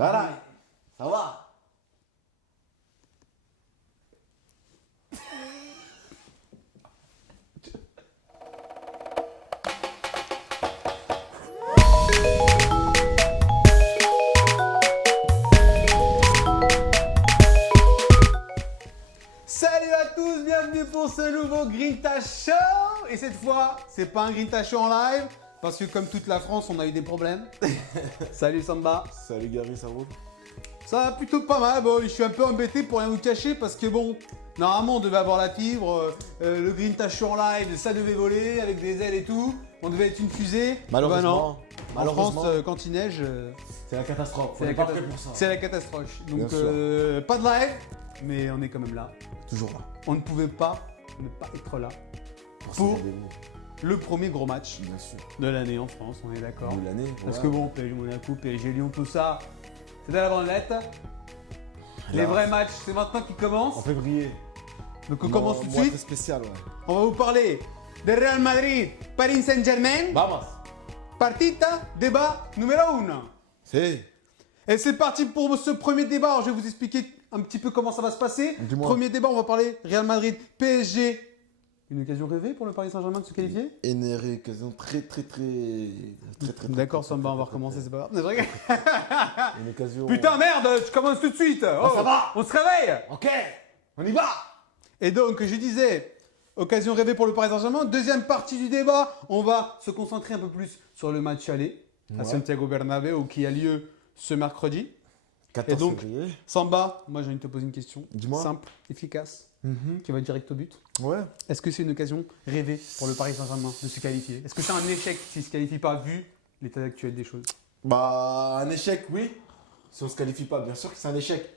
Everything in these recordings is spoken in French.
Caray, ça va? Salut à tous, bienvenue pour ce nouveau Grinta Show. Et cette fois, c'est pas un Grinta Show en live, parce que comme toute la France, on a eu des problèmes. Salut Samba. Salut Gary, ça roule? Ça va plutôt pas mal, bon, je suis un peu embêté pour rien vous cacher, parce que bon, normalement on devait avoir la fibre, le Grinta Show en live, ça devait voler avec des ailes et tout, on devait être une fusée. Malheureusement, Bah non. En France, quand il neige, c'est la catastrophe. c'est la, pas prêt pour ça. c'est la catastrophe. Donc Bien sûr. pas de live, mais on est quand même là. Toujours là. On ne pouvait pas ne pas être là Pour ce Pour- rendez-vous. le premier gros match Bien sûr. de l'année en France, on est d'accord. De l'année. Parce ouais. que bon, PSG Monaco, PSG Lyon, tout ça, c'est de la branlette. Les Là, vrais matchs, c'est maintenant qu'ils En commencent. février. Donc on commence tout de suite. Très spécial, ouais. On va vous parler de Real Madrid, Paris Saint-Germain. Vamos. Partita, débat numéro 1. C'est. Et c'est parti pour ce premier débat. Alors, je vais vous expliquer un petit peu comment ça va se passer. Dis-moi. Premier débat, on va parler Real Madrid, PSG. Une occasion rêvée pour le Paris Saint-Germain de se qualifier. Énervé, occasion très. D'accord, Samba, on va recommencer, c'est pas grave. Je rigole. Une occasion. Putain, merde, je commence tout de suite. Oh, ça va. On se réveille. Ok, on y va. Et donc, je disais, occasion rêvée pour le Paris Saint-Germain. Deuxième partie du débat, on va se concentrer un peu plus sur le match aller à Ouais. Santiago Bernabéu qui a lieu ce mercredi. 14 Et donc, février. Samba, moi j'ai envie de te poser une question. Dis-moi. Simple, efficace, Mhm. qui va direct au but. Ouais. Est-ce que c'est une occasion rêvée pour le Paris Saint-Germain de se qualifier? Est-ce que c'est un échec s'il ne se qualifie pas vu l'état actuel des choses? Bah, un échec, oui. Si on se qualifie pas, bien sûr que c'est un échec.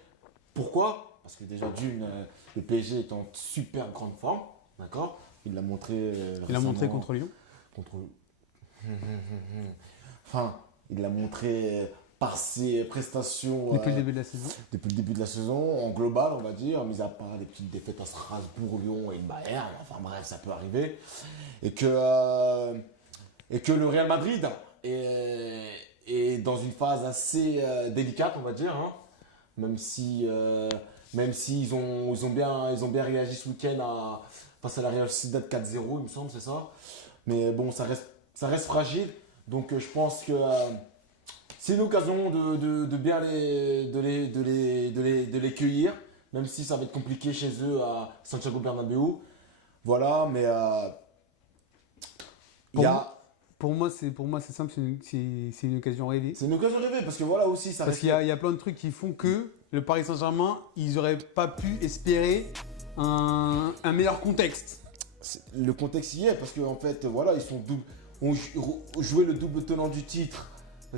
Pourquoi? Parce que déjà, le PSG est en super grande forme. D'accord? Il l'a montré. Il a montré récemment contre Lyon. contre. Enfin, il l'a montré par ses prestations Depuis le début de la saison. depuis le début de la saison, en global, on va dire, mis à part les petites défaites à Strasbourg, Lyon et le Bayern. Enfin bref, ça peut arriver. Et que le Real Madrid est dans une phase assez délicate, on va dire. Hein. Même si ils ont bien réagi ce week-end face à la Real Sociedad 4-0, il me semble, c'est ça. Mais bon, ça reste fragile. Donc je pense que c'est une occasion de bien de les cueillir, même si ça va être compliqué chez eux à Santiago Bernabéu. Voilà, mais il y a. Pour moi, c'est simple, c'est une occasion rêvée. C'est une occasion rêvée parce que voilà aussi ça Parce qu'il y a plein de trucs qui font que le Paris Saint-Germain, ils n'auraient pas pu espérer un meilleur contexte. Le contexte y est parce qu'en fait voilà ont joué le double tenant du titre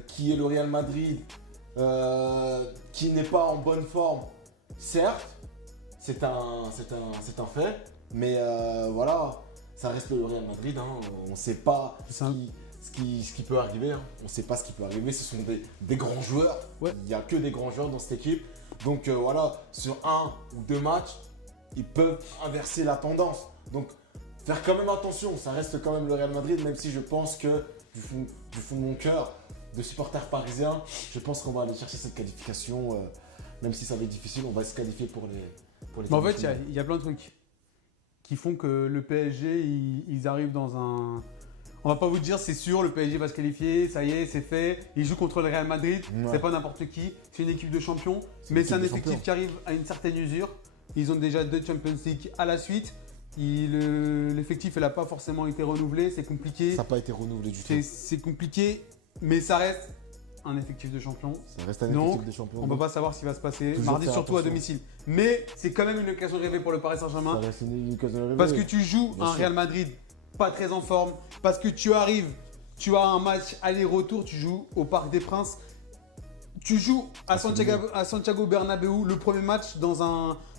qui est le Real Madrid qui n'est pas en bonne forme, certes, c'est un fait, mais voilà, ça reste le Real Madrid, hein, on ne sait pas ce qui peut arriver, hein. On ne sait pas ce qui peut arriver, ce sont des grands joueurs, Ouais. il n'y a que des grands joueurs dans cette équipe, donc voilà, sur un ou deux matchs, ils peuvent inverser la tendance, donc faire quand même attention, ça reste quand même le Real Madrid, même si je pense que du fond de mon cœur, de supporters parisiens, je pense qu'on va aller chercher cette qualification, même si ça va être difficile, on va se qualifier pour les Mais en fait, demi-finales. il y a plein de trucs qui font que le PSG, ils arrivent dans un... On va pas vous dire, c'est sûr, le PSG va se qualifier, ça y est, c'est fait. Ils jouent contre le Real Madrid, Ouais. c'est pas n'importe qui, c'est une équipe de champions, une mais équipe c'est un de effectif champions. qui arrive à une certaine usure. Ils ont déjà 2 Champions League à la suite. L'effectif, il n'a pas forcément été renouvelé, c'est compliqué. Ça n'a pas été renouvelé du tout. C'est compliqué, mais ça reste un effectif de champion. Ça reste un Donc, effectif de champions. On ne peut pas savoir ce qui va se passer Toujours mardi, faire surtout à attention. domicile. Mais c'est quand même une occasion rêvée pour le Paris Saint-Germain. Ça reste une occasion rêvée. Parce que tu joues Bien un sûr. Real Madrid pas très en forme. Parce que tu arrives, tu as un match aller-retour, tu joues au Parc des Princes. Tu joues à Santiago Bernabéu, le premier match dans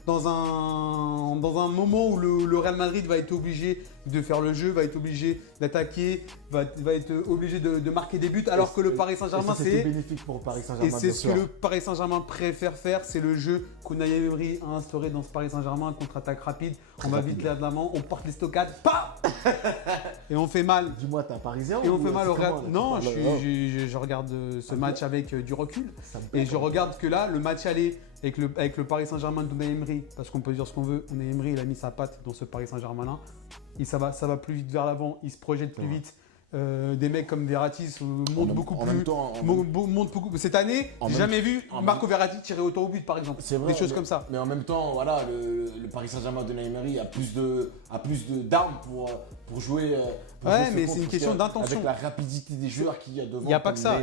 dans un moment où le Real Madrid va être obligé de faire le jeu, va être obligé d'attaquer, va être obligé de marquer des buts, alors que le Paris Saint-Germain, c'est bénéfique pour le Paris Saint-Germain. Et c'est ce que le Paris Saint-Germain préfère faire, c'est le jeu qu'Unai Emery a instauré dans ce Paris Saint-Germain, contre-attaque rapide, on va vite l'avant, on porte les stockades, et on fait mal. Dis-moi, t'es un Parisien et on fait mal au Real. Real. Non, je regarde ce match avec du recul, et je regarde que là, le match aller avec le Paris Saint-Germain d'Unai Emery, parce qu'on peut dire ce qu'on veut, Unai Emery, il a mis sa patte dans ce Paris Saint-Germain-là, et ça va plus vite vers l'avant, il se projette plus vite. Des mecs comme Verratti montent beaucoup plus. Montent beaucoup. Cette année, j'ai jamais vu Marco Verratti tirer autant au but, par exemple. C'est vrai, des choses comme ça. Mais en même temps, voilà, le Paris Saint-Germain de Emery a plus d'armes pour jouer. Ouais, mais c'est une question d'intention. Avec la rapidité des joueurs qu'il y a devant. Il n'y a pas que ça.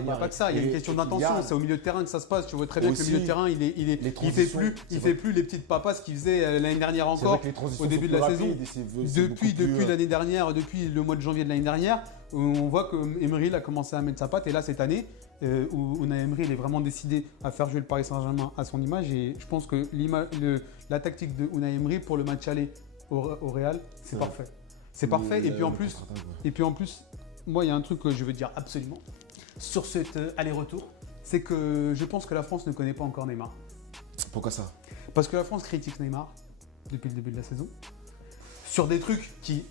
Il y a une question d'intention. C'est au milieu de terrain que ça se passe. Tu vois très bien que le milieu de terrain, il fait plus les petites papasses qu'il faisait l'année dernière encore, au début de la saison. Depuis l'année dernière, depuis le mois de janvier de l'année dernière, on voit que Emery a commencé à mettre sa patte. Et là, cette année, où Unai Emery est vraiment décidé à faire jouer le Paris Saint-Germain à son image. Et je pense que la tactique de Unai Emery pour le match aller au Real, c'est parfait. C'est parfait. Et puis en plus, moi, il y a un truc que je veux dire absolument sur cet aller-retour, c'est que je pense que la France ne connaît pas encore Neymar. Pourquoi ça? Parce que la France critique Neymar depuis le début de la saison sur des trucs qui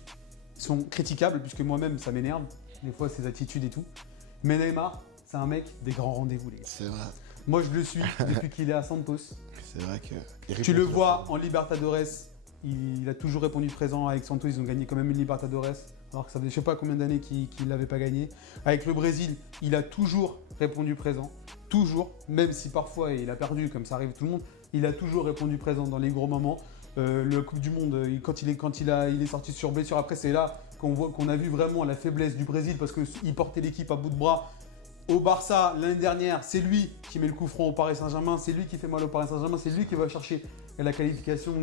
sont critiquables, puisque moi-même ça m'énerve, des fois ses attitudes et tout. Mais Neymar, c'est un mec des grands rendez-vous, les gars. C'est vrai. Moi, je le suis depuis qu'il est à Santos. C'est vrai que. Tu le vois en Libertadores, il a toujours répondu présent. Avec Santos, ils ont gagné quand même une Libertadores, alors que ça faisait je sais pas combien d'années qu'il ne l'avait pas gagné. Avec le Brésil, il a toujours répondu présent. Toujours, même si parfois il a perdu, comme ça arrive tout le monde, il a toujours répondu présent dans les gros moments. Le Coupe du Monde, quand il est sorti sur blessure, après c'est là qu'on a vu vraiment la faiblesse du Brésil parce qu'il portait l'équipe à bout de bras. Au Barça, l'année dernière, c'est lui qui met le coup franc au Paris Saint-Germain, c'est lui qui fait mal au Paris Saint-Germain, c'est lui qui va chercher la qualification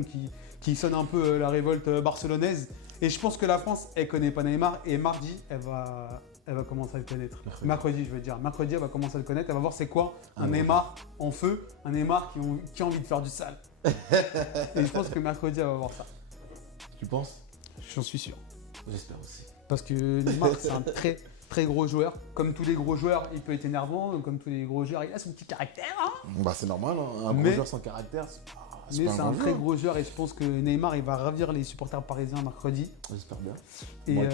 qui sonne un peu la révolte barcelonaise. Et je pense que la France, elle connaît pas Neymar et mardi, elle va commencer à le connaître. Mercredi, je veux dire. Mercredi, elle va commencer à le connaître, elle va voir c'est quoi un Neymar en feu, un Neymar qui a envie de faire du sale. Et je pense que mercredi, elle va voir ça. Tu penses? J'en suis sûr. J'espère aussi. Parce que Neymar, c'est un très gros joueur. Comme tous les gros joueurs, il peut être énervant. Comme tous les gros joueurs, il a son petit caractère. Hein, bah, c'est normal, hein. Un gros joueur sans caractère, c'est un très gros joueur. Et je pense que Neymar, il va ravir les supporters parisiens mercredi. J'espère bien. Et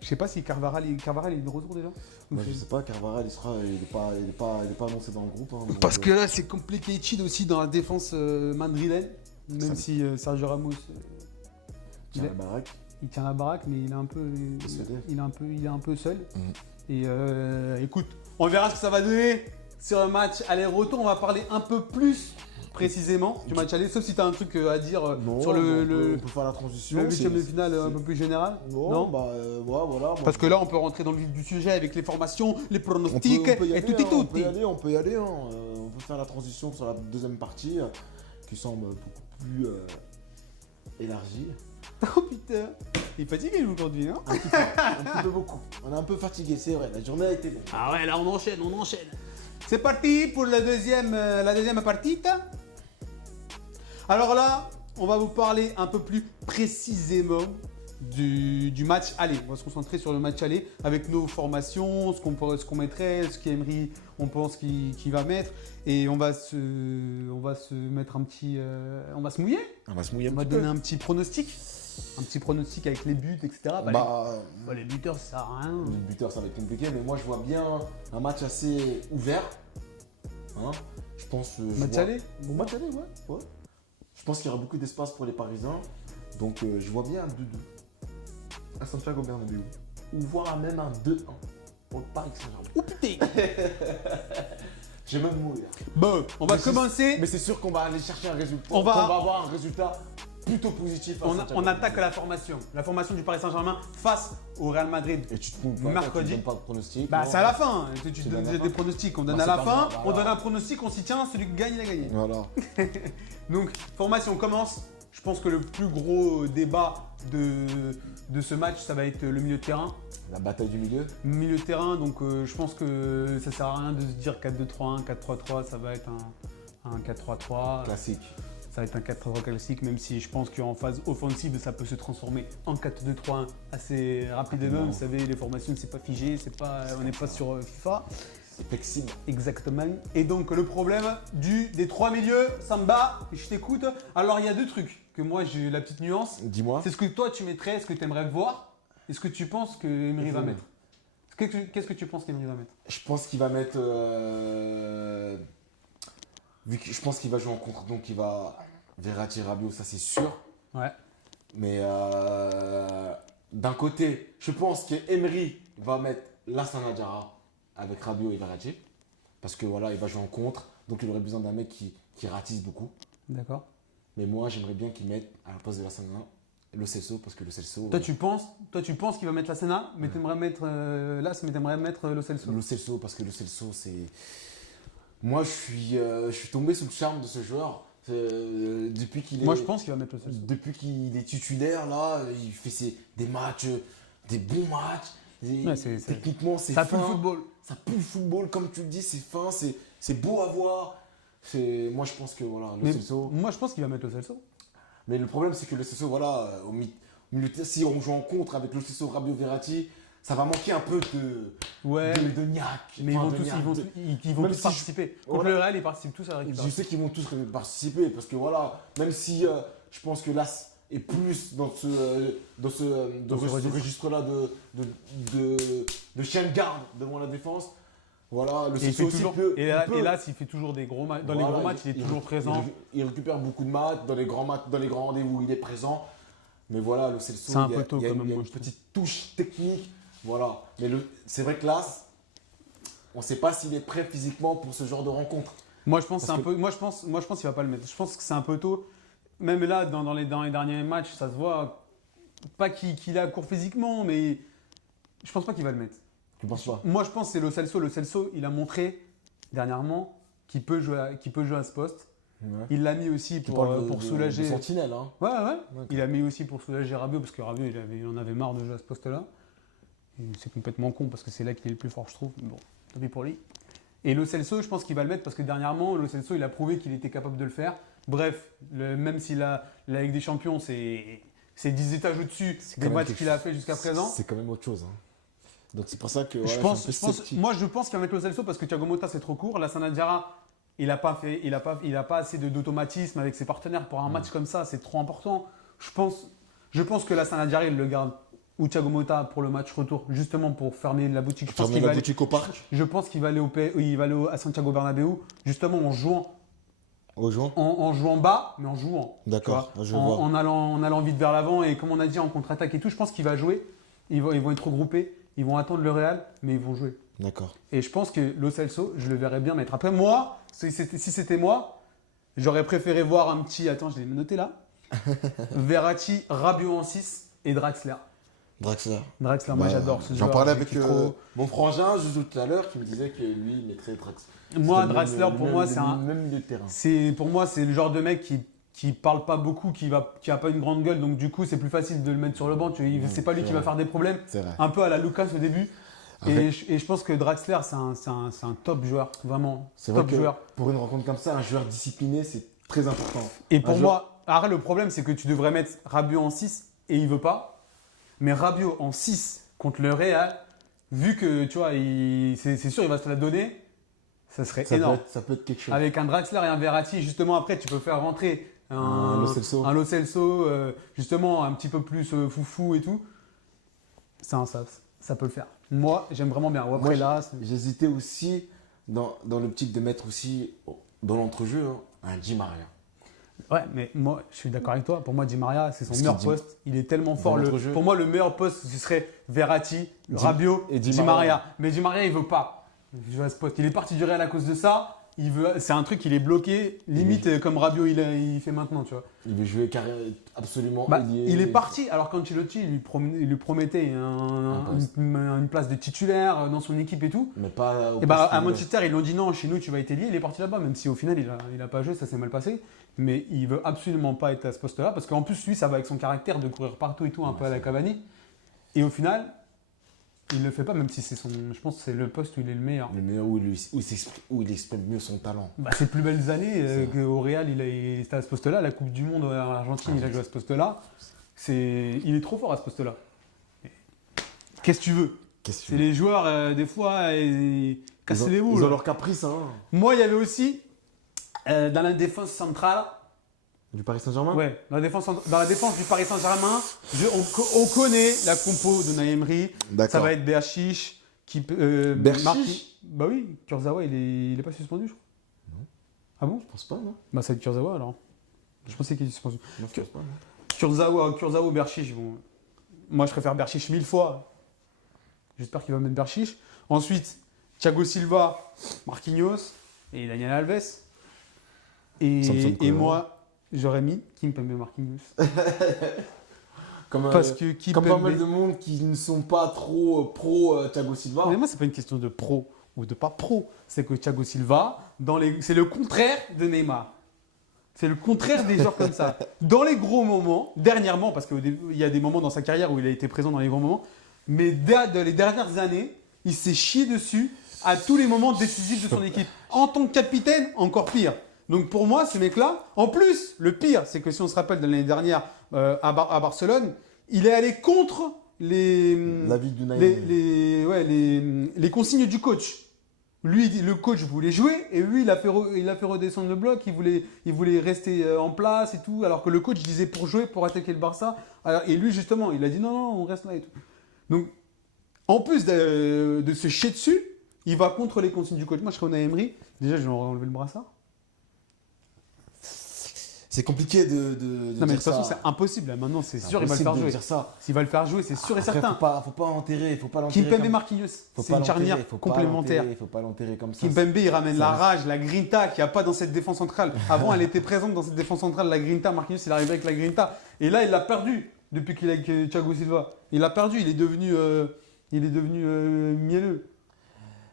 je sais pas si Carvajal est de retour déjà. Bah, je sais pas, Carvajal, il est pas annoncé dans le groupe. Hein, parce que là, c'est compliqué aussi dans la défense madrilène. Même si Sergio Ramos tient la baraque. Il tient la baraque, mais il est un peu seul. Et écoute, on verra ce que ça va donner sur un match aller-retour. On va parler un peu plus précisément du match aller, sauf si tu as un truc à dire sur on peut faire la transition. Le huitième de finale un peu plus général. Non, bah voilà. Parce que là, on peut rentrer dans le vif du sujet avec les formations, les pronostics et tout et tout. On peut y aller. Hein. On peut faire la transition sur la deuxième partie qui semble beaucoup plus élargie. Oh putain, il est fatigué aujourd'hui, non? Un petit peu beaucoup. On est un peu fatigué, c'est vrai. La journée a été longue. Ah ouais, là on enchaîne. C'est parti pour la deuxième partie. Alors là, on va vous parler un peu plus précisément du match aller. On va se concentrer sur le match aller avec nos formations, ce qu'on mettrait, ce qu'Emery on pense qu'il va mettre, et on va se mettre un petit, on va se mouiller. On va donner un petit pronostic. Un petit pronostic avec les buts, etc. Les buteurs, ça sert à rien. Les buteurs, ça va être compliqué, mais moi je vois bien un match assez ouvert. Hein, je pense. Match aller? Bon, match aller, ouais. Je pense qu'il y aura beaucoup d'espace pour les Parisiens. Donc je vois bien un 2-2 à Santiago Bernabéu. Ou voire même un 2-1 pour le Paris Saint-Germain. Oh putain. J'ai même mourir. Bon, on va commencer. Mais c'est sûr qu'on va aller chercher un résultat. On va avoir un résultat plutôt positif. On attaque la formation du Paris Saint-Germain face au Real Madrid. Et tu te trouves mercredi. Tu donnes pas de pronostic. Bah, c'est à la fin. Tu donnes des pronostics. On donne à la fin. On donne un pronostic, on s'y tient. Celui qui gagne, il a gagné. Voilà. Donc, formation commence. Je pense que le plus gros débat de ce match, ça va être le milieu de terrain. La bataille du milieu. Milieu de terrain, donc je pense que ça sert à rien de se dire 4-2-3-1, 4-3-3, ça va être un 4-3-3. Classique. Ça va être un 4-3 classique, même si je pense qu'en phase offensive, ça peut se transformer en 4-2-3-1 assez rapidement. Vous savez, les formations, c'est pas figé, on n'est pas sur FIFA. C'est flexible. Exactement. Et donc, le problème des 3 milieux, Samba, je t'écoute. Alors, il y a 2 trucs que moi, j'ai la petite nuance. Dis-moi. C'est ce que toi, tu mettrais, ce que tu aimerais voir, et ce que tu penses que Emery va mettre. Qu'est-ce que tu penses qu'Emery va mettre? Je pense qu'il va mettre. Je pense qu'il va jouer en contre, donc il va Verratti, Rabiot, ça c'est sûr. Ouais. Mais d'un côté, je pense qu'Emery va mettre Lassana Diarra avec Rabiot et Verratti. Parce que voilà, il va jouer en contre, donc il aurait besoin d'un mec qui ratisse beaucoup. D'accord. Mais moi, j'aimerais bien qu'il mette à la place de Lassana Lo Celso, parce que Lo Celso. Toi, tu penses qu'il va mettre la Senna, mais t'aimerais mettre t'aimerais mettre Lo Celso. Lo Celso, parce que Lo Celso, c'est. Moi, je suis tombé sous le charme de ce joueur. Depuis qu'il est. Moi, je pense qu'il va mettre Lo Celso. Depuis qu'il est titulaire, là, il fait des matchs, des bons matchs. Ouais, techniquement, c'est ça fin. pue le football. Ça pue le football, comme tu le dis, c'est fin, c'est beau à voir. Moi, je pense que voilà, Lo Celso. Moi, je pense qu'il va mettre Lo Celso. Mais le problème, c'est que Lo Celso, voilà, au milieu, si on joue en contre avec Lo Celso, Rabiot, Verratti, ça va manquer un peu de niaque. Mais ils vont tous participer. Contre le Real, ils participent tous à la récupération. Je sais qu'ils vont tous participer parce que voilà, même si je pense que l'As est plus dans ce registre-là de chien de garde devant la défense. Voilà, le Celso aussi peut. Et là, s'il fait toujours des gros matchs. Dans les gros matchs, il est toujours présent. Il récupère beaucoup de matchs. Dans les grands rendez-vous, il est présent. Mais voilà, le Celso, c'est un peu tôt il y a quand même. une petite touche technique. Voilà. Mais c'est vrai que là, on ne sait pas s'il est prêt physiquement pour ce genre de rencontre. Moi, je pense qu'il va pas le mettre. Je pense que c'est un peu tôt. Même là, dans les derniers matchs, ça se voit. Pas qu'il est à court physiquement, mais je pense pas qu'il va le mettre. Tu penses pas? Moi, je pense que c'est Lo Celso. Lo Celso, il a montré dernièrement qu'il peut jouer à ce poste. Ouais. Il l'a mis aussi pour soulager. De sentinelle, hein. Ouais. Il a mis aussi pour soulager Rabiot parce que Rabiot, il en avait marre de jouer à ce poste-là. C'est complètement con parce que c'est là qu'il est le plus fort, je trouve. Bon, tant pis pour lui. Et Lo Celso, je pense qu'il va le mettre parce que dernièrement, Lo Celso, il a prouvé qu'il était capable de le faire. Bref, même si la Ligue des Champions, c'est 10 étages au-dessus des matchs qu'il a fait jusqu'à présent. C'est quand même autre chose. Hein. Donc c'est pour ça que. Moi, je pense qu'il va mettre Lo Celso parce que Thiago Motta, c'est trop court. Lassana Diarra, il n'a pas assez d'automatisme avec ses partenaires pour un match comme ça. C'est trop important. Je pense que Lassana Diarra, il le garde. Ou Thiago Motta pour le match retour, justement pour fermer la boutique. Boutique au parc. Je pense qu'il va aller à Santiago Bernabéu, justement en jouant. En jouant bas, mais en jouant. D'accord, en allant vite vers l'avant et comme on a dit en contre-attaque et tout, je pense qu'il va jouer. Ils vont être regroupés, ils vont attendre le Real, mais ils vont jouer. D'accord. Et je pense que Lo Celso, je le verrais bien mettre. Après, moi, si c'était moi, j'aurais préféré voir un petit. Attends, je l'ai noté là. Verratti, Rabiot en 6 et Draxler. Moi j'adore ce joueur. J'en parlais avec mon frangin juste tout à l'heure qui me disait que lui il mettrait Draxler. Moi, Draxler, pour moi, c'est même milieu de terrain. Pour moi, c'est le genre de mec qui parle pas beaucoup, qui a pas une grande gueule, donc du coup c'est plus facile de le mettre sur le banc. C'est pas lui qui va faire des problèmes. C'est vrai. Un peu à la Lucas au début. Et je pense que Draxler, c'est un top joueur, vraiment. C'est top vrai joueur. Pour une rencontre comme ça, un joueur discipliné, c'est très important. Et pour moi, après le problème, c'est que tu devrais mettre Rabiot en 6 et il veut pas. Mais Rabiot en 6 contre le Real, vu que tu vois, c'est sûr il va se la donner, ça serait énorme. Ça peut être quelque chose. Avec un Draxler et un Verratti, justement après tu peux faire rentrer un Lo Celso, justement un petit peu plus foufou et tout. Ça peut le faire. Moi j'aime vraiment bien. Après là, j'hésitais aussi dans l'optique de mettre aussi dans l'entrejeu un Di Maria. Ouais, mais moi, je suis d'accord avec toi. Pour moi, Di Maria, c'est son meilleur poste. Il est tellement fort. Pour moi, le meilleur poste, ce serait Verratti, Rabiot et Di Maria. Mais Di Maria, il veut pas jouer à ce poste. Il est parti du Real à cause de ça. C'est un truc, il est bloqué, limite comme Rabiot il fait maintenant, tu vois. Il veut jouer absolument. Il est parti, alors qu'Ancelotti il lui promettait une place de titulaire dans son équipe et tout. Mais pas. À Manchester, ils l'ont dit non, chez nous tu vas être lié. Il est parti là-bas, même si au final il a pas joué, ça s'est mal passé. Mais il veut absolument pas être à ce poste-là, parce qu'en plus lui, ça va avec son caractère de courir partout et tout, un peu à la Cavani. Et au final, Il le fait pas, même si c'est son. Je pense que c'est le poste où il est le meilleur. Le meilleur où il exprime mieux son talent. Bah, ses plus belles années qu'au Real, il était à ce poste-là. La Coupe du Monde en Argentine, il a joué à ce poste-là. Il est trop fort à ce poste-là. Qu'est-ce que tu veux? C'est les joueurs, des fois, ils cassent les boules. Ils ont leur caprice. Hein. Moi, il y avait aussi, dans la défense centrale. Du Paris Saint-Germain? Ouais, dans la défense du Paris Saint-Germain, on connaît la compo de Unai Emery. Ça va être Berchiche. Berchiche? Bah oui, Kurzawa, il est pas suspendu, je crois. Non. Ah bon? Je pense pas, non. Bah, ça va être Kurzawa alors. Je pensais qu'il est suspendu. Non, je pense pas, non. Kurzawa ou Berchiche, bon. Moi, je préfère Berchiche 1000 fois. J'espère qu'il va mettre Berchiche. Ensuite, Thiago Silva, Marquinhos et Daniel Alves. Et moi, j'aurais mis Kimpembe Marquinhos. Comme Kimpembe... pas mal de monde qui ne sont pas trop pro Thiago Silva. Mais moi, c'est pas une question de pro ou de pas pro. C'est que Thiago Silva, c'est le contraire de Neymar. C'est le contraire des joueurs comme ça. Dans les gros moments, dernièrement, parce qu'il y a des moments dans sa carrière où il a été présent dans les gros moments, mais dans les dernières années, il s'est chié dessus à tous les moments décisifs de son équipe. En tant que capitaine, encore pire. Donc pour moi, ces mecs-là, en plus, le pire, c'est que si on se rappelle de l'année dernière à Barcelone, il est allé contre les consignes du coach. Lui, le coach voulait jouer et lui, il a fait redescendre le bloc. Il voulait rester en place et tout, alors que le coach disait pour jouer, pour attaquer le Barça. Et lui, justement, il a dit non, on reste là et tout. Donc, en plus de se chier dessus, il va contre les consignes du coach. Moi, je serais Unai Emery. Déjà, je vais enlever le brassard. C'est compliqué de non, mais de toute façon, c'est impossible. Là, maintenant, c'est sûr, il va le faire jouer. S'il va le faire jouer, c'est sûr et certain. Faut pas l'enterrer. Kimpembe Marquinhos, c'est une charnière complémentaire. Faut pas l'enterrer comme ça. Kimpembe, il ramène la rage, la grinta qu'il n'y a pas dans cette défense centrale. Avant, elle était présente dans cette défense centrale, la grinta. Marquinhos, il arrivait avec la grinta. Et là, il l'a perdu depuis qu'il est avec Thiago Silva. Il l'a perdu. Il est devenu mielleux.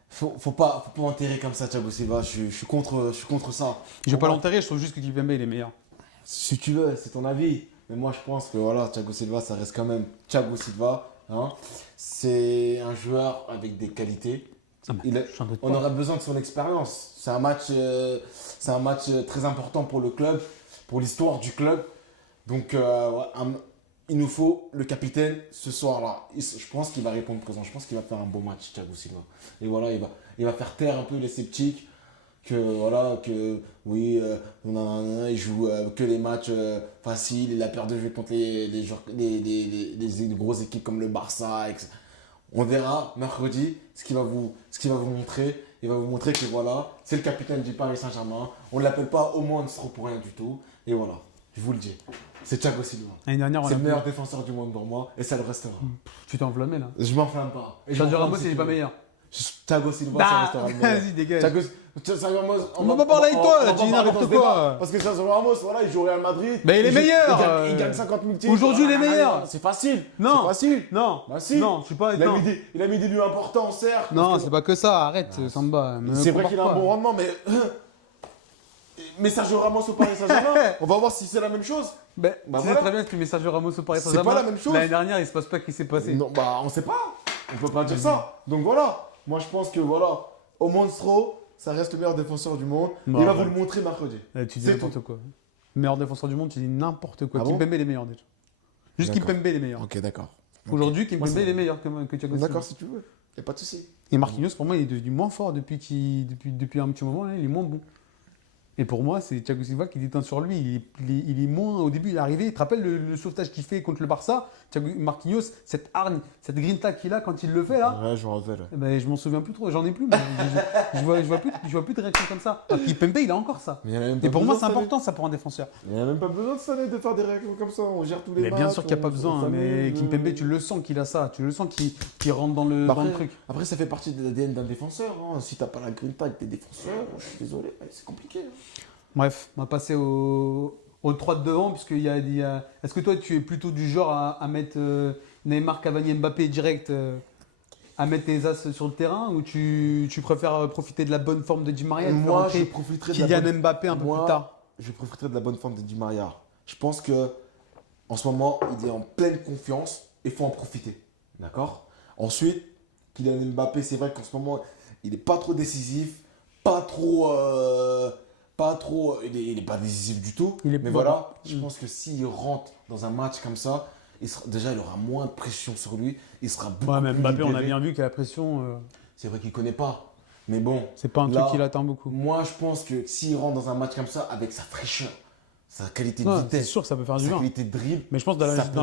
Faut pas enterrer comme ça Thiago Silva. Je suis contre ça. Je vais pas l'enterrer. Je trouve juste que Kimpembe, il est meilleur. Si tu veux, c'est ton avis. Mais moi, je pense que voilà, Thiago Silva, ça reste quand même Thiago Silva. Hein. C'est un joueur avec des qualités. On aura besoin de son expérience. C'est un match très important pour le club, pour l'histoire du club. Donc, il nous faut le capitaine ce soir-là. Je pense qu'il va répondre présent. Je pense qu'il va faire un beau match, Thiago Silva. Et voilà, il va faire taire un peu les sceptiques. Il joue que les matchs faciles. Il a peur de jouer contre les grosses équipes comme le Barça. On verra mercredi ce qu'il va vous montrer. Il va vous montrer que voilà, c'est le capitaine du Paris Saint-Germain. On ne l'appelle pas au monstre pour rien du tout. Et voilà, je vous le dis. C'est Thiago Silva. C'est le meilleur défenseur du monde pour moi et ça le restera. Tu t'es enflammé là. Je m'enflamme pas. Sergio Ramos, il n'est pas meilleur. Thiago Silva, ça restera le meilleur. Vas-y, dégage. On va pas parler avec toi, là, tu dis n'importe quoi. Parce que Sergio Ramos, voilà, il joue au Real Madrid. Mais il est meilleur. Il gagne 50 000 titres. Aujourd'hui, il est meilleur. C'est facile. Non. C'est facile. Non. Bah si. Non, je suis pas. Il a mis des buts importants, certes. Non, c'est pas que ça. Arrête, Samba. C'est vrai qu'il a un bon rendement, mais Sergio Ramos au Paris Saint-Germain, on va voir si c'est la même chose. C'est très bien que tu mets Sergio Ramos au Paris Saint-Germain. C'est pas la même chose. L'année dernière, il se passe pas ce qui s'est passé. Non, on sait pas. On peut pas dire ça. Donc voilà. Moi, je pense que voilà, au Monstro, ça reste le meilleur défenseur du monde. Il va vous le montrer mercredi. Tu dis n'importe quoi. Meilleur défenseur du monde, tu dis n'importe quoi. Ah bon Kimpembe est meilleur déjà. Juste Kimpembe est meilleur. Ok, d'accord. Aujourd'hui, Kimpembe est meilleur que Thiago Silva. D'accord, si tu veux. Y a pas de souci. Et Marquinhos, pour moi, il est devenu moins fort depuis un petit moment. Là, il est moins bon. Et pour moi, c'est Thiago Silva qui déteint sur lui. Il est moins. Au début, il est arrivé. Tu te rappelles le sauvetage qu'il fait contre le Barça? Marquinhos, cette hargne, cette grinta qu'il a quand il le fait là. Ouais, je m'en rappelle. Je m'en souviens plus trop. J'en ai plus. Je vois plus de réaction comme ça. Kimpembe, il a encore ça. Et pour moi, c'est important ça pour un défenseur. Il n'y a même pas besoin de faire des réactions comme ça. On gère tous les matchs. Mais bien sûr qu'il n'y a pas besoin. Mais Kimpembe, tu le sens qu'il a ça. Tu le sens qu'il rentre dans le truc. Après, ça fait partie de l'ADN d'un défenseur. Si t'as pas la grinta avec tes défenseurs, je suis désolé, c'est compliqué. Bref, on va passer au 3 de devant, puisqu'il y a. Est-ce que toi, tu es plutôt du genre à mettre Neymar, Cavani, Mbappé direct, à mettre tes as sur le terrain, ou tu préfères profiter de la bonne forme de Di Maria? Moi, je profiterai Kylian Mbappé un peu plus tard. Je profiterai de la bonne forme de Di Maria. Je pense que en ce moment, il est en pleine confiance et il faut en profiter. D'accord? Ensuite, Kylian Mbappé, c'est vrai qu'en ce moment, il n'est pas trop décisif, pas trop. Il est pas décisif du tout. Il est Mais pas- voilà, je pense que s'il rentre dans un match comme ça, déjà, il aura moins de pression sur lui. Il sera beaucoup Ouais, mais plus Mbappé, on a libéré. bien vu que la pression, C'est vrai qu'il ne connaît pas. Mais bon, c'est pas un là, truc qui l'attend beaucoup. moi, je pense que s'il rentre dans un match comme ça, avec sa fraîcheur, sa qualité de Non, c'est vitesse, sûr que ça peut faire du sa bien. qualité de dribble, Mais je pense que ça peut faire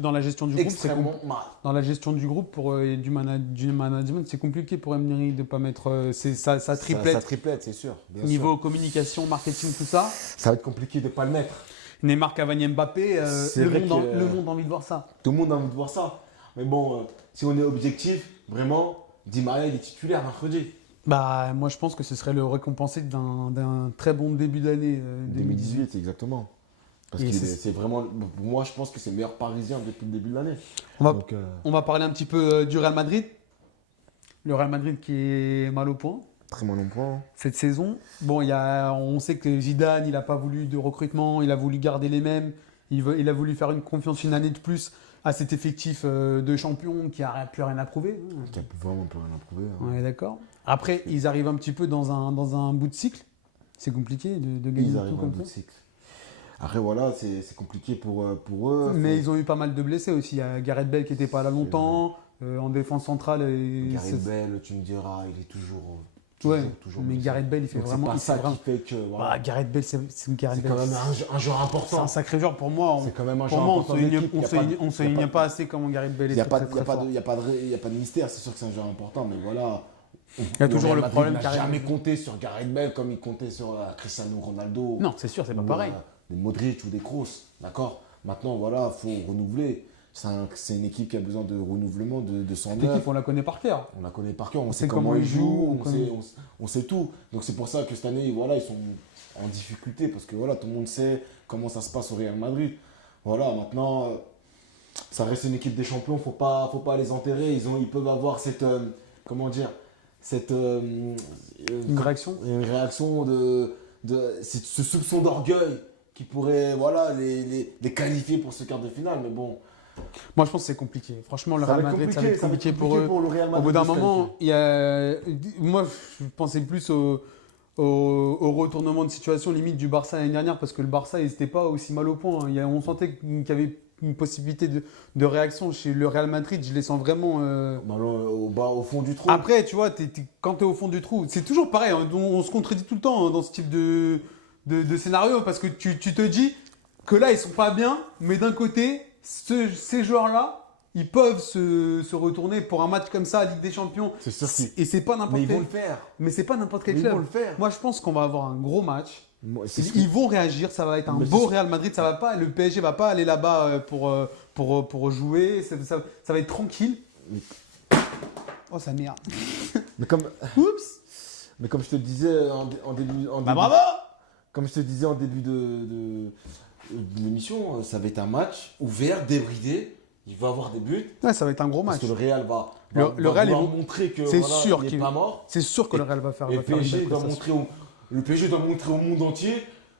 dans la gestion du groupe, extrêmement mal. dans la gestion du groupe et du management, c'est compliqué pour Emery de ne pas mettre sa triplette. Sa triplette, c'est sûr. Bien Niveau sûr. communication, marketing, tout ça. Ça va être compliqué de ne pas le mettre. Neymar, Cavani, Mbappé, C'est vrai le monde a envie de voir ça. Tout le monde a envie de voir ça. Mais bon, si on est objectif, vraiment, Di Maria, il est titulaire mercredi. Bah, moi, je pense que ce serait le récompensé d'un très bon début d'année 2018, exactement. Parce Et que c'est- c'est vraiment. Pour moi, je pense que c'est le meilleur parisien depuis le début de l'année. On va, Donc, on va parler un petit peu du Real Madrid. Le Real Madrid qui est mal au point très mal en point. cette saison. Bon, on sait que Zidane, il n'a pas voulu de recrutement, il a voulu garder les mêmes. Il a voulu faire une confiance une année de plus à cet effectif de champion qui n'a plus rien à prouver. Qui a vraiment plus rien à prouver. hein. On est d'accord. Après, ils arrivent un petit peu dans un bout de cycle. C'est compliqué de gagner Ils tout arrivent en comme bout de ça. cycle. Après, voilà, c'est compliqué pour eux. Mais ils ont eu pas mal de blessés aussi. Il y a Gareth Bale qui n'était pas là longtemps. En défense centrale. Gareth Bale, tu me diras, il est toujours. Ouais, toujours mais blessé. Gareth Bale, il fait Donc, vraiment. C'est pas il fait ça vraiment- qui fait que. Voilà. Bah, Gareth Bale, c'est Gareth C'est Bale. quand même un joueur C'est important. un sacré joueur pour moi. C'est quand même un Pour joueur moi, important. de l'équipe. on Il y a pas de- ne il y a souligne pas pas assez comment Gareth Bale Il est n'y a, très, pas- très, il y a très pas fort. de- il y a pas de il y a pas de mystère, c'est sûr que c'est un joueur important, mais voilà. Il y a toujours Real le Madrid problème n'a Gareth jamais Bale. compté sur Gareth Bale comme il comptait sur Cristiano Ronaldo. Non, c'est sûr, c'est pas ou, pareil. Des Modric ou des Kroos, d'accord. Maintenant, voilà, il faut renouveler. C'est une équipe qui a besoin de renouvellement, de son Cette équipe, on la connaît par cœur. On la connaît par cœur, on sait sait comment comment ils ils jouent, jouent, on connaît- on sait tout. Donc c'est pour ça que cette année, voilà, ils sont en difficulté parce que voilà, tout le monde sait comment ça se passe au Real Madrid. Voilà, maintenant, ça reste une équipe des champions, faut pas les enterrer. Ils peuvent avoir cette, comment dire, cette Une réaction. une réaction c'est ce soupçon d'orgueil qui pourrait, voilà, les qualifier pour ce quart de finale. Mais bon, Moi, je pense que c'est compliqué. Franchement, le ça va Real être Madrid, ça va être compliqué pour eux. le Real Au Madrid. bout d'un de se moment, il y a... moi, je pensais plus au retournement de situation limite du Barça l'année dernière parce que le Barça, ils n'étaient pas aussi mal au point. Hein. On sentait qu'il y avait une possibilité de réaction chez le Real Madrid. Je les sens vraiment. au fond du trou. Après, tu vois, quand tu es au fond du trou, c'est toujours pareil. Hein. On se contredit tout le temps hein, dans ce type de scénario parce que tu te dis que là, ils sont pas bien, mais d'un côté, ces joueurs-là, ils peuvent se retourner pour un match comme ça à Ligue des Champions. C'est sûr qu'ils- Et c'est pas n'importe Mais ils vont quel. le faire. Mais c'est pas n'importe quel Mais ils club. vont le faire. Moi, je pense qu'on va avoir un gros match. C'est ce que- Ils vont réagir, ça va être un Mais beau c'est- Real Madrid, ça va pas, le PSG va pas aller là-bas pour jouer, ça va être tranquille. Oh, ça merde. Mais comme, Oups. mais comme je te le disais en début, Bah bravo. comme je te disais en début de l'émission, ça va être un match ouvert, débridé. Il va avoir des buts. Ouais, ça va être un gros Parce match. que le Real va Le Real, vouloir ils vont- montrer que c'est voilà, sûr il qu'il- n'est pas mort. C'est sûr que le Real va faire. Et va faire une belle prestation. le PSG doit montrer au monde entier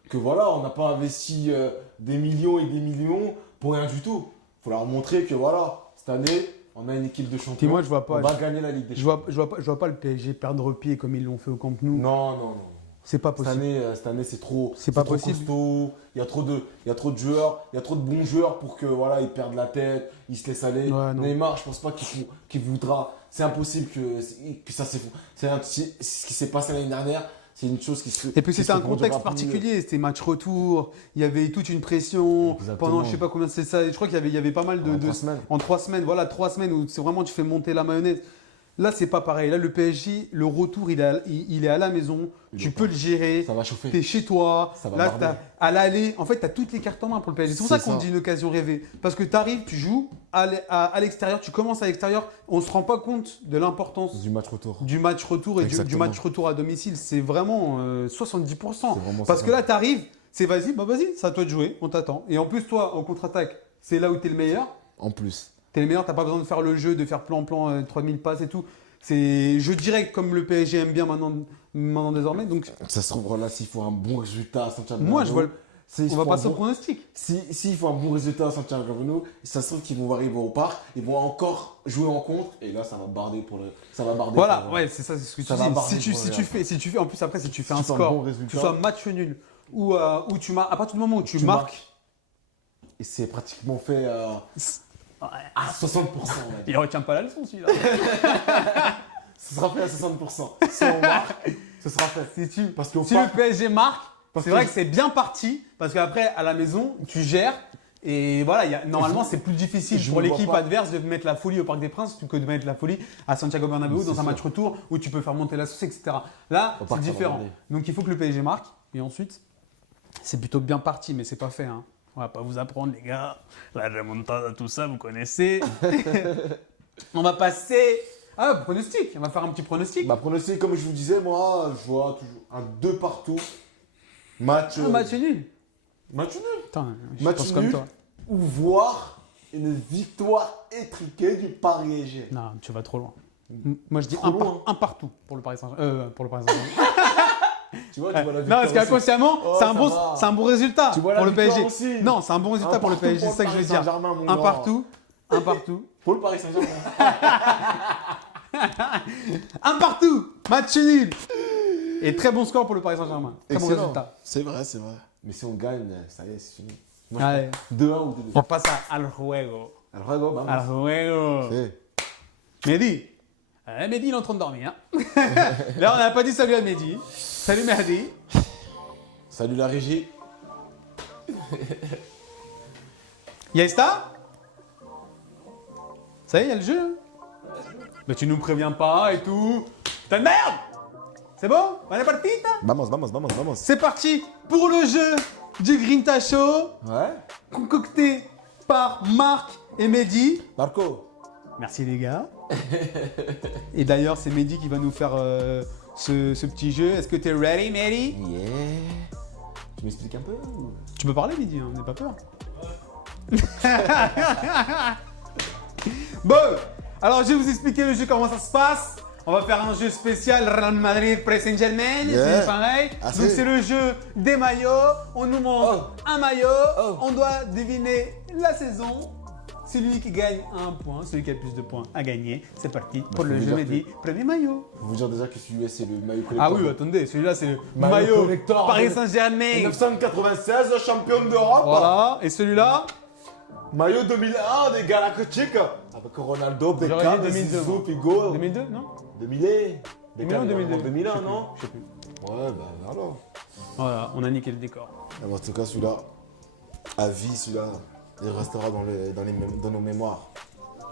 que voilà, on n'a pas investi des millions et des millions pour rien du tout. Il faut leur montrer que voilà, cette année, on a une équipe de champions. Puis moi, je vois pas. On va gagner la Ligue des Je Champions. vois pas le PSG perdre pied comme ils l'ont fait au Camp Nou. Non, non, non. C'est pas Cette possible. année, c'est trop. C'est pas trop possible. costaud. Il y a trop de joueurs, il y a trop de bons joueurs pour que voilà, ils perdent la tête, ils se laissent aller. Ouais, non. Neymar, je pense pas qu'il voudra. C'est impossible que ça s'effondre. Ce qui s'est passé l'année dernière, c'est une chose qui se. Et puis qui c'était se un contexte produira plus. particulier, c'était match retour, il y avait toute une pression Exactement. pendant je sais pas combien c'est ça, je crois qu'il y avait pas mal En 3 semaines. en 3 semaines, voilà 3 semaines où c'est vraiment tu fais monter la mayonnaise. Là c'est pas pareil, là le PSG, le retour il est à la maison, tu peux le gérer, Ça va chauffer. t'es chez toi, Ça va là barder. à l'aller, en fait t'as toutes les cartes en main pour le PSG. C'est pour ça C'est qu'on ça. dit une occasion rêvée, parce que t'arrives, tu joues à l'extérieur, tu commences à l'extérieur, on se rend pas compte de l'importance Du match retour. du match retour et du Exactement. match retour à domicile, c'est vraiment 70%. C'est vraiment Parce ça. que là, tu arrives, c'est vas-y, c'est à toi de jouer, on t'attend. Et en plus, toi, en contre-attaque, c'est là où tu es le meilleur. En plus. Tu es le meilleur, tu n'as pas besoin de faire le jeu, de faire plan, 3000 passes et tout. C'est jeu direct comme le PSG aime bien maintenant désormais. Donc, Ça se trouve là s'il faut un bon résultat à Santiago. moi, je vois. On va passer au pronostic. S'ils font un bon résultat à Santiago Bernabéu, ça se trouve qu'ils vont arriver au parc, ils vont encore jouer en contre, et là ça va barder pour le. Ça va barder. Voilà, pour, ouais, c'est ça, c'est ce que ça tu va dis. barder Si pour le tu fais, en plus après, si tu fais un fais un score, bon résultat. que ce soit match nul ou tu marques, à partir du moment où tu marques, Et c'est pratiquement fait à 60%. On va dire. il retient pas la leçon celui-là. Ce sera fait à 60%. Si on marque, ce sera fait. Parce qu'au Si parc, le PSG marque, Parce c'est que- vrai que c'est bien parti, parce qu'après, à la maison, tu gères. Et voilà, normalement, c'est plus difficile je pour me vois l'équipe pas. adverse de mettre la folie au Parc des Princes que de mettre la folie à Santiago Bernabéu C'est dans un sûr. match retour où tu peux faire monter la sauce, etc. Là, Au c'est Parc différent. Saint-Denis. Donc il faut que le PSG marque. Et ensuite, c'est plutôt bien parti, mais c'est pas fait. Hein. On va pas vous apprendre, les gars. La remontada, tout ça, vous connaissez. On va passer. Ah, pronostic. On va faire un petit pronostic. bah, pronostic, comme je vous disais, moi, je vois toujours un 2 partout. Match. Un match nul. Match nul. Attends, je Match pense comme nul. toi. Ou voir une victoire étriquée du Paris SG. Non, tu vas trop loin. Moi, je dis Trop loin. un partout pour le Paris Saint-Germain. Pour le Paris Saint-Germain. Tu vois, tu vois la Non, victoire. parce qu'inconsciemment, Oh, c'est ça va. un bon résultat Tu vois la pour le victoire PSG. aussi. Non, c'est un bon résultat Un pour le partout PSG, c'est ça que je veux Paris dire. Saint-Germain, mon Un grand. partout, un partout, Pour le Paris Saint-Germain. un partout, match nul. Et très bon score pour le Paris Saint-Germain. Très bon Excellent. résultat. C'est vrai, c'est vrai. Mais si on gagne, ça y est, c'est fini. Moi, Allez, je pense 2-1 ou 2-2. on passe al juego. Alors, regarde, vamos. Al juego. C'est- Mehdi. Mehdi, il est en train de dormir. Là, on n'a pas dit salut à Mehdi. Salut Mehdi. Salut la régie. Yesta? Ça y est, il y a le jeu. Hein. Mais tu nous préviens pas et tout. Putain de merde! C'est bon? On est parti? Vamos, vamos, vamos, vamos. C'est parti pour le jeu du Grinta Show, Ouais. concocté par Marc et Mehdi. Marco. Merci les gars. Et d'ailleurs, c'est Mehdi qui va nous faire ce petit jeu. Est-ce que tu es ready, Mehdi? Yeah. Tu m'expliques un peu ou... Tu peux parler, Mehdi, hein, n'aie pas peur. Bon, alors je vais vous expliquer le jeu, comment ça se passe. On va faire un jeu spécial Real Madrid Paris Saint-Germain, Yeah. c'est pareil. Ah, Donc c'est le jeu des maillots. On nous montre un maillot. Oh. On doit deviner la saison. Celui qui gagne a un point, celui qui a le plus de points a gagné. C'est parti pour faut le vous jeu dire Mehdi. Premier maillot. Faut vous dire déjà que celui-là, c'est le maillot collector. Ah oui, attendez, celui-là c'est le Maillot maillot collector. Paris Saint-Germain. 1996, champion d'Europe. Voilà, et celui-là Maillot 2001 des Galactiques. Avec Ronaldo, J'aurais Beckham, dit 2002, Zizou, moi. Figo. 2002, non 2000. 2001 ou 2002 2001, non Je sais plus. Ouais, bah alors. Voilà, on a niqué le décor. En tout cas, celui-là, à vie, celui-là, il restera dans nos mémoires.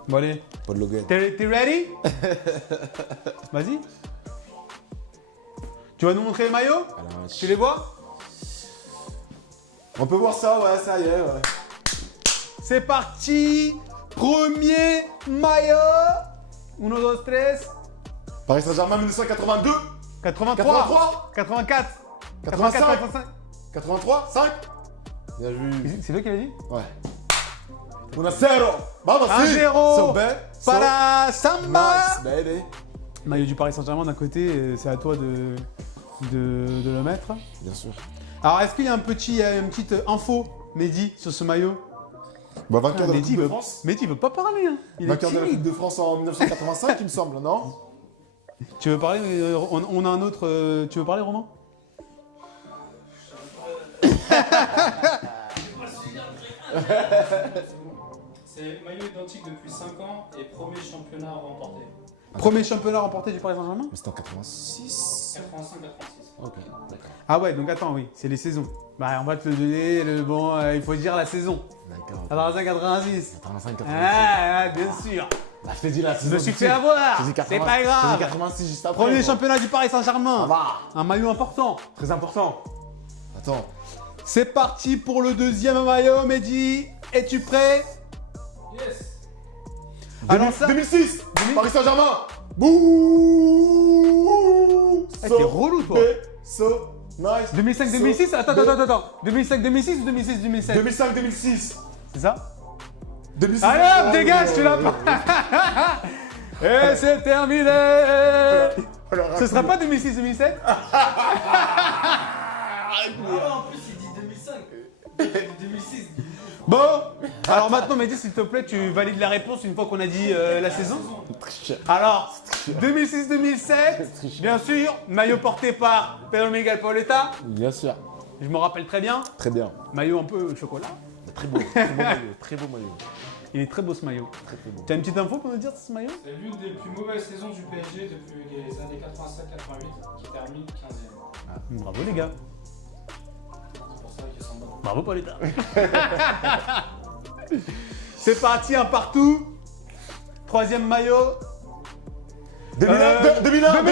Bon allez, Paul Logan. t'es ready? Vas-y. Tu vas nous montrer les maillots? Alors, Tu les vois? on peut voir ça, ouais, ça y est, ouais. C'est parti. Premier maillot. 1, 2, 3. Paris Saint-Germain 1982, 83. 84. 85. 85. 83, 5. Bien vu. C'est toi qui l'as dit? Ouais. 1-0. Vamos, 1-0. So bad, so Para Samba. nice, baby. Maillot du Paris Saint-Germain d'un côté, c'est à toi de le mettre. Bien sûr. Alors, est-ce qu'il y a une petite info, Mehdi, sur ce maillot? Bah, vainqueur de la Mehdi Coupe de veut, France. Mehdi veut pas parler. Hein. Il est Vainqueur de la Coupe timide. de France en 1985, il me semble, non? Tu veux parler on a un autre. Tu veux parler, Romain? C'est maillot identique depuis 5 ans et premier championnat remporté. Premier championnat remporté du Paris Saint-Germain? Mais c'était en 86. 85-86. Ok, d'accord. Ah ouais, donc attends, oui, c'est les saisons. Bah, on va te le donner. Bon, il faut dire la saison. D'accord. 85-86. 85, 86. Ah, bien sûr. Bah, je t'ai dit la Je saison. me suis fait avoir. J'ai dit 80, C'est pas j'ai dit grave. 86 juste après. Premier moi. championnat du Paris Ça Saint-Germain. va. Un maillot important. Très important. Attends. C'est parti pour le deuxième maillot, Mehdi. Es-tu prêt? Yes. Alors ça, 2006. 2000. Paris Saint-Germain. Bouh. Eh, t'es relou, toi. So nice. 2005-2006. Attends. 2005-2006 ou 2006-2007? 2005-2006. C'est ça? 2006. Allez hop, dégage, tu l'as pas. Et c'est terminé. Ce sera pas 2006-2007? Ah, en plus, il dit 2005. 2006. Bon, alors maintenant, Mehdi, s'il te plaît, tu valides la réponse une fois qu'on a dit la saison. Alors, 2006-2007, bien sûr, maillot porté par Pedro Miguel Pauleta. Bien sûr. Je me rappelle très bien. Très bien. Maillot un peu chocolat. Très beau maillot. Très beau maillot. Il est très beau ce maillot. Très beau. Tu as une petite info pour nous dire ce maillot? C'est l'une des plus mauvaises saisons du PSG depuis les années 87-88 qui termine 15e. Bravo les gars. C'est pour ça qu'ils sont bons. Bravo Pauleta. C'est parti, un partout. Troisième maillot. 2001,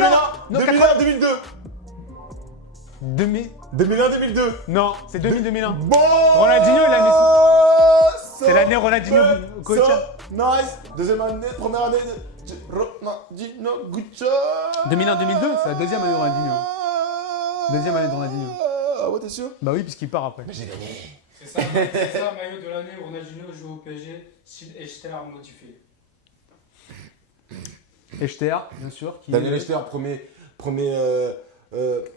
2002. 2000. 2001, 2002. Non, c'est 2000-2001. Bon. Ronaldinho, il a mis C'est l'année Ronaldinho coach. Nice. Deuxième année, première année de Ronaldinho Gucci. 2001-2002, c'est la deuxième année de Ronaldinho. Deuxième année de Ronaldinho. Ah ouais, t'es sûr? Bah oui, puisqu'il part après. Mais j'ai gagné. C'est ça, maillot de l'année où Ronaldinho joue au PSG, style Echter modifié. Echter, bien sûr. Qui Daniel est Echter, premier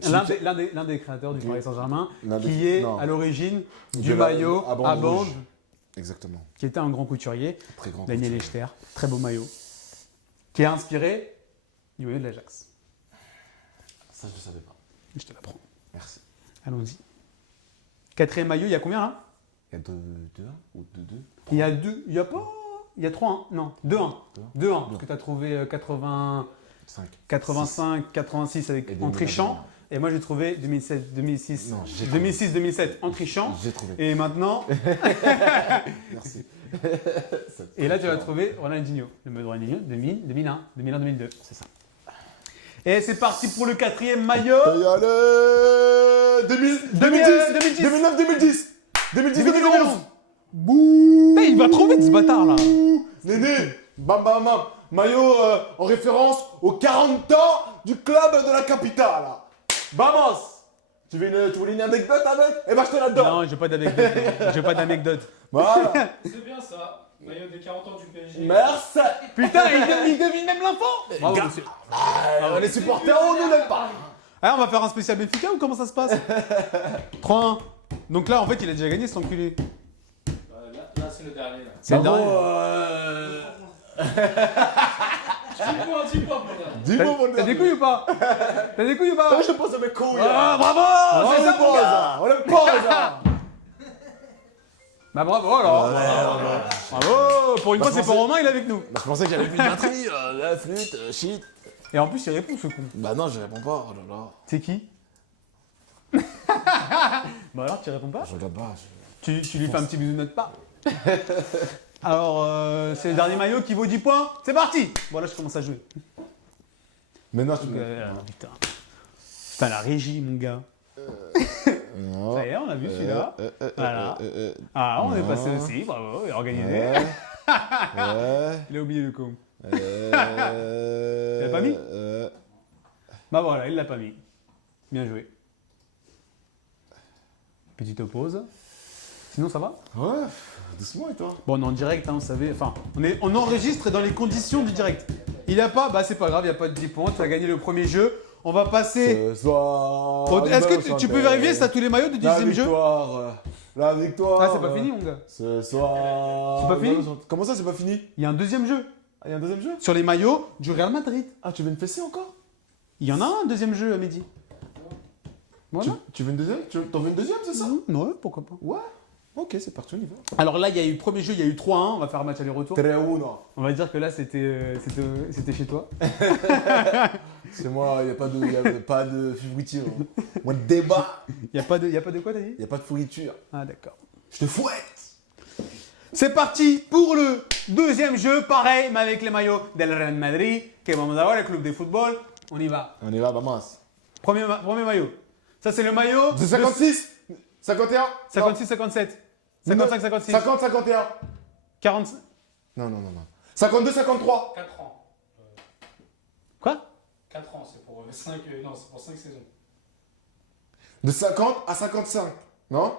l'un des créateurs du Paris Saint-Germain, L'un des- qui est non. à l'origine du De la- maillot à bande à bande, rouge. Exactement. qui était un grand couturier, Très grand. Daniel Echter. Très beau maillot. Qui est inspiré du maillot de l'Ajax. Ça, je ne savais pas. Je te l'apprends. Merci. Allons-y. Quatrième maillot, il y a combien là? Il y a 2-1 ou 2-2? Il y a deux. Il y a pas. Il y a 3-1. Non, 2-1. 2-1. Parce que tu as trouvé 80, 5. 85, 86 avec, en trichant. Et moi j'ai trouvé 2007, 2006, Non, j'ai 2006, 2007 en trichant. J'ai trouvé. Et maintenant, Merci. et là tu vas trouver Ronaldinho. Le maillot de Ronaldinho, 2000, 2001, 2001, 2002. C'est ça. Et c'est parti pour le quatrième maillot. Et allez 2010 2010. 2009, 2010 2010, 2011 Bouh. Il va trop vite ce bâtard là. Néné, bam bam bam. Maillot en référence aux 40 ans du club de la capitale. Vamos. Tu voulais une anecdote avec? Eh ben je te la donne. Non, j'ai pas d'anecdote. J'ai pas d'anecdote. Voilà. C'est bien ça, maillot des 40 ans du PSG. Merci. Putain, il devine même l'info. Bravo, monsieur. Les supporters, on nous l'aime pas. Alors, on va faire un spécial Benfica ou comment ça se passe? 3-1. Donc là, en fait, il a déjà gagné cet enculé. Là c'est le dernier. Là. C'est le dernier. Dis-moi pour ça. Dis-moi mon T'as des couilles ou pas? T'as des couilles ou pas? Je te pose mes couilles. Ah, bravo! On C'est ça, l'aime mon pas gars. ça. On l'aime pas ça. Bah bravo alors! Bravo! Pour une fois, c'est pas Romain, il est avec nous. Bah, je pensais que j'avais plus de batterie, la flûte, shit. Et en plus, il répond ce con. Bah non, je réponds pas, oh là là. C'est qui? Bah alors, tu réponds pas? Je regarde pas. Tu lui fais un petit bisou de notre part. Alors, c'est le dernier maillot qui vaut 10 points. C'est parti! Bon, là, je commence à jouer. Maintenant, je Putain. Putain, la régie, mon gars. Non. Ça y est, on a vu celui-là. Voilà. Ah, on est passé aussi, bravo, il est organisé. Il a oublié le con. Tu l'as pas mis? Bah voilà, il l'a pas mis. Bien joué. Petite pause. Sinon, ça va? Ouais, doucement et toi? Bon, on est en direct, hein, vous savez. Enfin, on enregistre dans les conditions du direct. Il n'y a pas, bah c'est pas grave, il n'y a pas de 10 points. Tu as gagné le premier jeu. On va passer. Ce soir. Est-ce que tu peux vérifier si tu as tous les maillots du 10e jeu? La victoire. Ah, c'est pas fini, mon gars. Ce soir. C'est pas fini? Comment ça, c'est pas fini? Il y a un deuxième jeu. Il y a un deuxième jeu? Sur les maillots du Real Madrid. Ah, tu veux une fessée encore? Il y en a un deuxième jeu à midi. Voilà. Tu veux une deuxième? T'en veux une deuxième, c'est ça? Ouais, pourquoi pas. Ouais. Ok, c'est parti, on y va. Alors là, il y a eu le premier jeu, il y a eu 3-1. On va faire un match aller-retour. 3-1. On va dire que là, c'était chez toi. C'est moi, il n'y a pas de fourriture. Moi, de débat. Il n'y a pas de quoi, t'as dit? Il n'y a pas de fourriture. Ah, d'accord. Je te fouette. C'est parti pour le deuxième jeu, pareil, mais avec les maillots del Real Madrid, que vamos a voir, le club de football. On y va. On y va, vamos. Premier maillot. Ça, c'est le maillot De 56 51 56, 57. 55, 56. 50, 51 40. Non. 52, 53 4 ans. Quoi? 4 ans, c'est pour 5 saisons. De 50 à 55 Non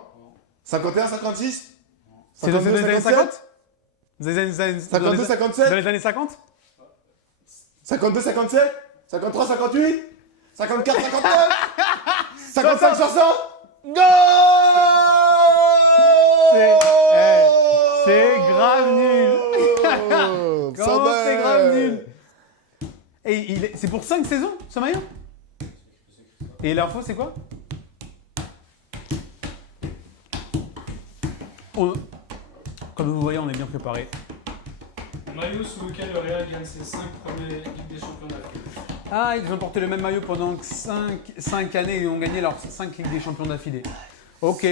51, 56 C'est dans les années 50? Dans les années 52, 57 Dans les années 50? 52, 57 53, 58 54, 59 55, 60 Goal c'est pour 5 saisons, ce maillot? Et l'info, c'est quoi? Comme vous voyez, on est bien préparé. Maillot sous lequel le Real gagne ses 5 premiers Ligues des Champions d'affilée. Ah, ils ont porté le même maillot pendant 5 années et ils ont gagné leurs 5 Ligues des Champions d'affilée. Ok.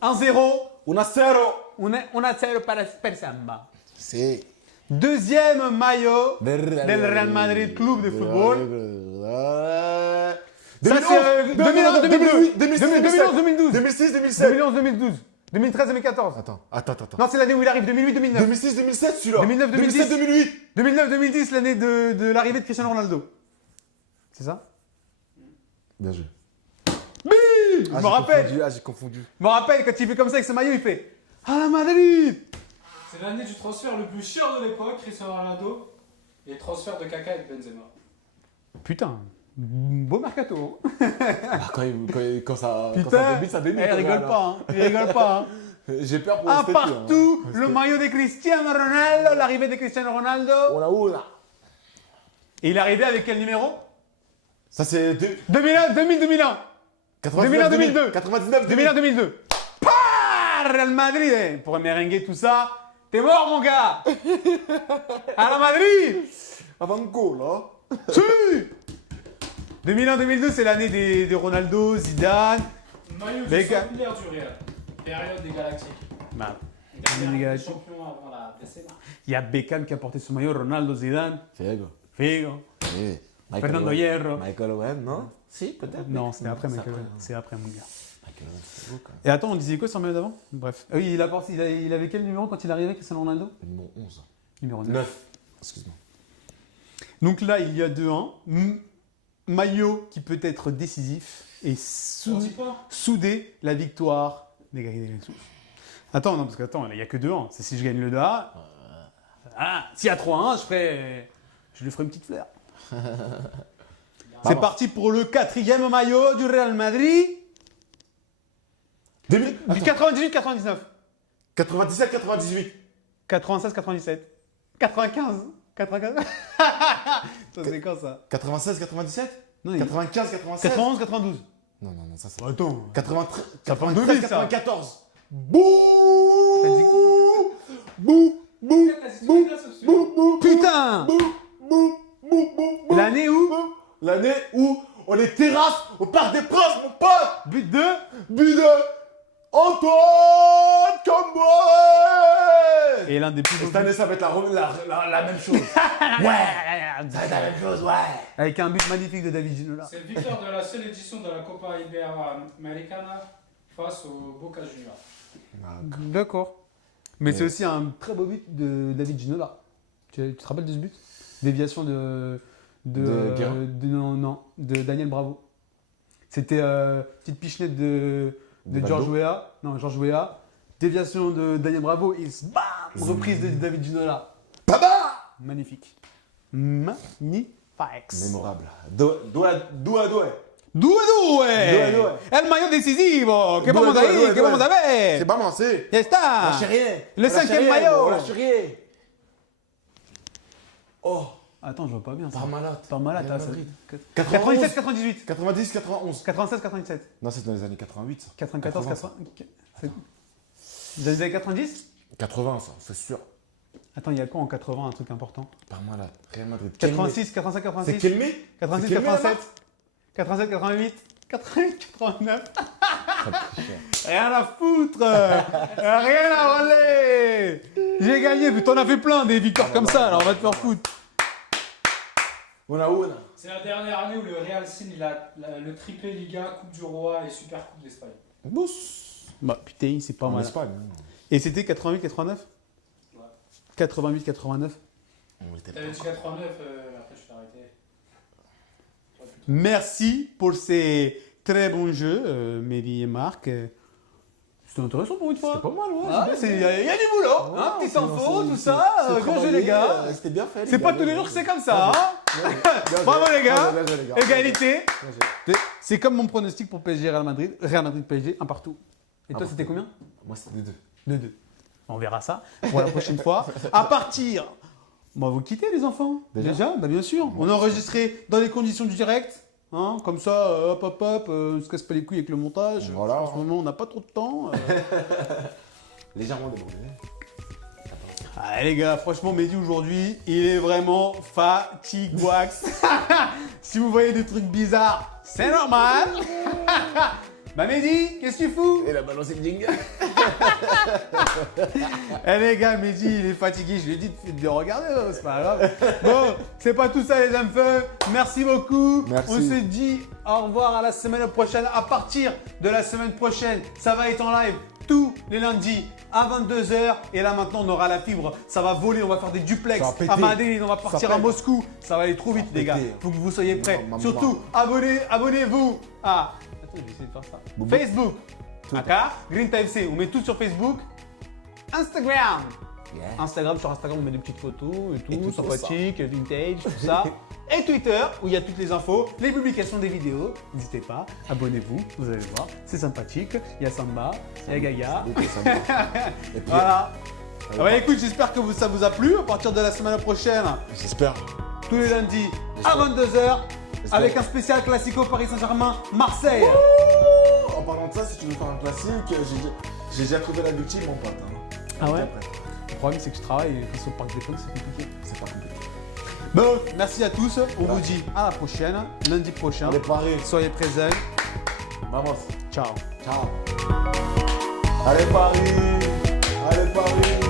1-0. 1-0. Una zero para Samba. C'est Deuxième maillot del Real Madrid Club de football. Ça, c'est 2001, 2002, 2011, 2012. 2006, 2007. 2011, 2012. 2013, 2014. Attends. Non, c'est l'année où il arrive, 2008, 2009. 2006, 2007 celui-là. 2009, 2007, 2008. 2009, 2010, l'année de l'arrivée de Cristiano Ronaldo. C'est ça? Bien joué. Je me rappelle. J'ai confondu. Je me rappelle quand il fait comme ça avec ce maillot, il fait à la Madrid. C'est l'année du transfert le plus cher de l'époque, Cristiano Ronaldo, et le transfert de Kaka avec Benzema. Putain, beau mercato. Quand ça Putain, débute, ça débute. il rigole pas, hein. Il rigole pas. Hein. J'ai peur pour Un le partout, le maillot de Cristiano Ronaldo, l'arrivée de Cristiano Ronaldo. On a où là? Et il est arrivé avec quel numéro? Ça c'est 2001, 2001. 2001, 2002. 99, 2001, 2002. Pah, Real Madrid. Pour merenguer tout ça, t'es mort mon gars. À la Madrid. Avant goal là. Si. 2001-2002, c'est l'année des Ronaldo, Zidane. Maillot du Beckham. centenaire du Real. Période des Galactiques. Bah, Dernière des Ligue des Galactiques. champions avant la décennie. il y a Beckham qui a porté ce maillot, Ronaldo, Zidane, Figo. Figo, Fernando Hierro. Michael Owen, non? Si, peut-être. Non, c'était après Michael après, Owen. C'est après mon gars. Michael Owen, c'est beau quand même. Et attends, on disait quoi sur le maillot d'avant? Bref. Ah oui, il avait quel numéro quand il arrivait, Cristiano Ronaldo? Numéro 11. Numéro 9. 9. Excuse-moi. Donc là, il y a 2-1. Maillot qui peut être décisif et On dit pas. souder la victoire des Galactiques. Attends, non, parce que attends, il n'y a que 2-1. C'est si je gagne le 2A. Ah, s'il y a 3-1, je lui ferai une petite fleur. C'est parti pour le 4e maillot du Real Madrid. Du 98-99. 97, 98. 96-97. 95. 95. Ça c'est quand ça? 96, 97. Non, 95, 96. 91, 92. Non, ça c'est. Attends. 93, Ça prend 93, 2000, ça. 94. Bouh. T'as dit- Bouh. Bouh. Quasi Bouh. tous les gars, sauf celui-là. Bouh. Bouh. Putain. Bouh. L'année où? L'année où on est terrasse au Parc des Princes, mon pote. But 2. But de Antoine Camboy. Et l'un des plus Et beaux cette année, ça va être la même chose. Ça va être la même chose, ouais. avec un but magnifique de David Ginola. C'est le victoire de la seule édition de la Copa Iberoamericana face au Boca Juniors. D'accord. Mais c'est aussi un très beau but de David Ginola. Tu te rappelles de ce but? Déviation de Guerra. de Daniel Bravo. C'était petite pichenette de Valdo. George Weah. Non, George Weah. Déviation de Daniel Bravo et bam, reprise de David Ginola. Baba. Magnifique. Magnifique. Mémorable. Due a due. 2-2. Due. El maillot decisivo. Que vamos Due, ahí, due, que due. vamos a ver. C'est pas lancé. Ya está. Lâchez rien. Le Lâchez 5e rien, maillot. gros, lâchez rien. Oh, Attends, je vois pas bien ça. Parmalat. Parmalat, Real t'as ça. Madrid. 97, 98. 90, 91. 96, 97. Non, c'est dans les années 88. Ça. 94, 80, 80. Dans les années 90? 80, ça, c'est sûr. Attends, il y a quoi en 80, un truc important? Parmalat, Real Madrid. 86, 85, C'est 86. quel mai? 86, C'est quel mai, 87. 87, 88. 88, 89. Rien à foutre. Rien à voler. J'ai gagné, puis t'en as fait plein des victoires comme ça, alors on va te faire foutre. On a où, là? C'est la dernière année où le Real signe le triplé Liga, Coupe du Roi et Super Coupe d'Espagne. Bouss. Bah putain, c'est pas En mal. Espagne. Et c'était 88, 89? Ouais. 88, 89. On était T'avais dit 89, après je t'ai arrêté. Ouais, plutôt. Merci pour ces très bons jeux, Mehdi et Marc. C'était intéressant pour une fois. C'était pas mal, ouais. Ah, il y a du boulot, hein, petites infos, tout ça. Bien joué les gars. C'était bien fait. C'est pas tous les jours que c'est comme ça. Hein. Bravo les gars. Égalité. C'est comme mon pronostic pour PSG Real Madrid. Real Madrid PSG, un partout. Et toi, c'était combien? Moi, c'était 2. 2-2. On verra ça pour la prochaine fois. À partir Bon, vous quittez les enfants. Déjà Bah, bien sûr. On a enregistré dans les conditions du direct. Hein, comme ça, hop, on se casse pas les couilles avec le montage. Voilà. En ce moment, on n'a pas trop de temps. Légèrement débordé. Ah, les gars, franchement, Mehdi aujourd'hui, il est vraiment fatiguax. Si vous voyez des trucs bizarres, c'est normal. Bah, Mehdi, qu'est-ce que tu fous? Et la balancé le jingle. Eh les gars, Mehdi, il est fatigué, je lui ai dit de regarder, c'est pas grave. Bon, c'est pas tout ça les âmes feu. Merci beaucoup. Merci. On se dit au revoir à la semaine prochaine. À partir de la semaine prochaine, ça va être en live tous les lundis à 22h. Et là maintenant, on aura la fibre. Ça va voler, on va faire des duplex. Ça va péter. À Madrid, on va partir Ça à pète. Moscou. Ça va aller trop vite, les gars. péter. Faut que vous soyez prêts. Maman. Surtout, abonnez-vous à... Attends, je vais essayer de faire ça. Boubou. Facebook. Aka, Green FC. On met tout sur Facebook. Instagram. Instagram, sur Instagram, on met des petites photos et tout, tout sympathique, vintage, tout ça. Et Twitter, où il y a toutes les infos, les publications des vidéos. N'hésitez pas, abonnez-vous, vous allez voir, c'est sympathique. Il y a Samba, il y a Gaga. Ok, ça me va. Et puis, Voilà. Ah ouais, écoute, j'espère que ça vous a plu. À partir de la semaine prochaine, j'espère. tous les lundis à 22h, avec un spécial Classico Paris Saint-Germain-Marseille. En parlant de ça, si tu veux faire un classique, j'ai déjà trouvé la victime, mon pote. Hein. Ah ouais? Après. Le problème, c'est que je travaille et face au Parc des Princes, c'est compliqué. C'est pas compliqué. Bon, merci à tous. On Voilà. vous dit à la prochaine, lundi prochain. Allez, Paris. Soyez présents. Vamos. Ciao. Ciao. Allez, Paris. Allez, Paris.